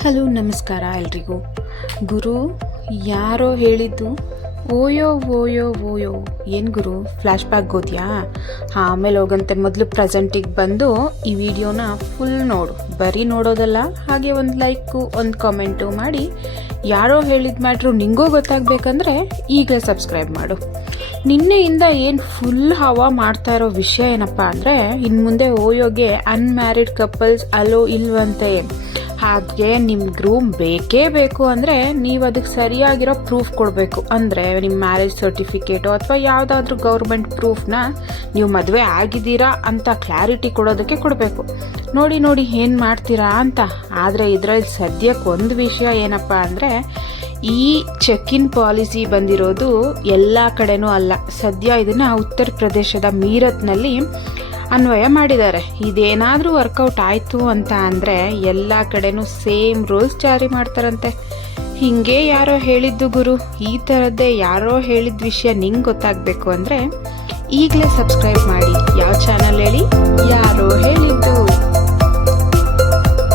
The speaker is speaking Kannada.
ಹಲೋ ನಮಸ್ಕಾರ ಎಲ್ರಿಗೂ. ಗುರು ಯಾರೋ ಹೇಳಿದ್ದು ಓಯೋ ಓಯೋ ಓಯೋ ಏನು ಗುರು ಫ್ಲ್ಯಾಶ್ ಬ್ಯಾಕ್ ಹೋದ್ಯಾ? ಆಮೇಲೆ ಹೋಗಂತೆ, ಮೊದಲು ಪ್ರೆಸೆಂಟಿಗೆ ಬಂದು ಈ ವಿಡಿಯೋನ ಫುಲ್ ನೋಡು. ಬರೀ ನೋಡೋದಲ್ಲ, ಹಾಗೆ ಒಂದು ಲೈಕು ಒಂದು ಕಾಮೆಂಟು ಮಾಡಿ ಯಾರೋ ಹೇಳಿದ ಮ್ಯಾಟ್ರು ನಿಂಗೂ ಗೊತ್ತಾಗಬೇಕಂದ್ರೆ ಈಗಲೇ ಸಬ್ಸ್ಕ್ರೈಬ್ ಮಾಡು. ನಿನ್ನೆಯಿಂದ ಏನು ಫುಲ್ ಹವಾ ಮಾಡ್ತಾ ಇರೋ ವಿಷಯ ಏನಪ್ಪ ಅಂದರೆ, ಇನ್ನು ಮುಂದೆ ಓಯೋಗೆ ಅನ್ಮ್ಯಾರಿಡ್ ಕಪಲ್ಸ್ ಅಲೋ ಇಲ್ವಂತೆ. ಹಾಗೆ ನಿಮ್ಮ ಗ್ರೂಮ್ ಬೇಕೇ ಬೇಕು ಅಂದರೆ ನೀವು ಅದಕ್ಕೆ ಸರಿಯಾಗಿರೋ ಪ್ರೂಫ್ ಕೊಡಬೇಕು. ಅಂದರೆ ನಿಮ್ಮ ಮ್ಯಾರೇಜ್ ಸರ್ಟಿಫಿಕೇಟು ಅಥವಾ ಯಾವುದಾದ್ರೂ ಗೌರ್ಮೆಂಟ್ ಪ್ರೂಫ್ನ ನೀವು ಮದುವೆ ಆಗಿದ್ದೀರಾ ಅಂತ ಕ್ಲಾರಿಟಿ ಕೊಡೋದಕ್ಕೆ ಕೊಡಬೇಕು. ನೋಡಿ ಏನು ಮಾಡ್ತೀರಾ ಅಂತ. ಆದರೆ ಇದರಲ್ಲಿ ಸದ್ಯಕ್ಕೆ ಒಂದು ವಿಷಯ ಏನಪ್ಪ ಅಂದರೆ, ಈ ಚೆಕ್ ಇನ್ ಪಾಲಿಸಿ ಬಂದಿರೋದು ಎಲ್ಲ ಕಡೆನೂ ಅಲ್ಲ. ಸದ್ಯ ಇದನ್ನು ಉತ್ತರ ಪ್ರದೇಶದ ಮೀರತ್ನಲ್ಲಿ ಅನ್ವಯ ಮಾಡಿದ್ದಾರೆ. ಇದೇನಾದರೂ ವರ್ಕೌಟ್ ಆಯಿತು ಅಂತ ಅಂದರೆ ಎಲ್ಲ ಕಡೆನೂ ಸೇಮ್ ರೂಲ್ಸ್ ಜಾರಿ ಮಾಡ್ತಾರಂತೆ. ಹೀಗೆ ಯಾರೋ ಹೇಳಿದ್ದು ಗುರು. ಈ ಥರದ್ದೇ ಯಾರೋ ಹೇಳಿದ ವಿಷಯ ನಿಂಗೆ ಗೊತ್ತಾಗಬೇಕು ಅಂದರೆ ಈಗಲೇ ಸಬ್ಸ್ಕ್ರೈಬ್ ಮಾಡಿ. ಯಾವ ಚಾನಲ್ ಹೇಳಿ? ಯಾರೋ ಹೇಳಿದ್ದು.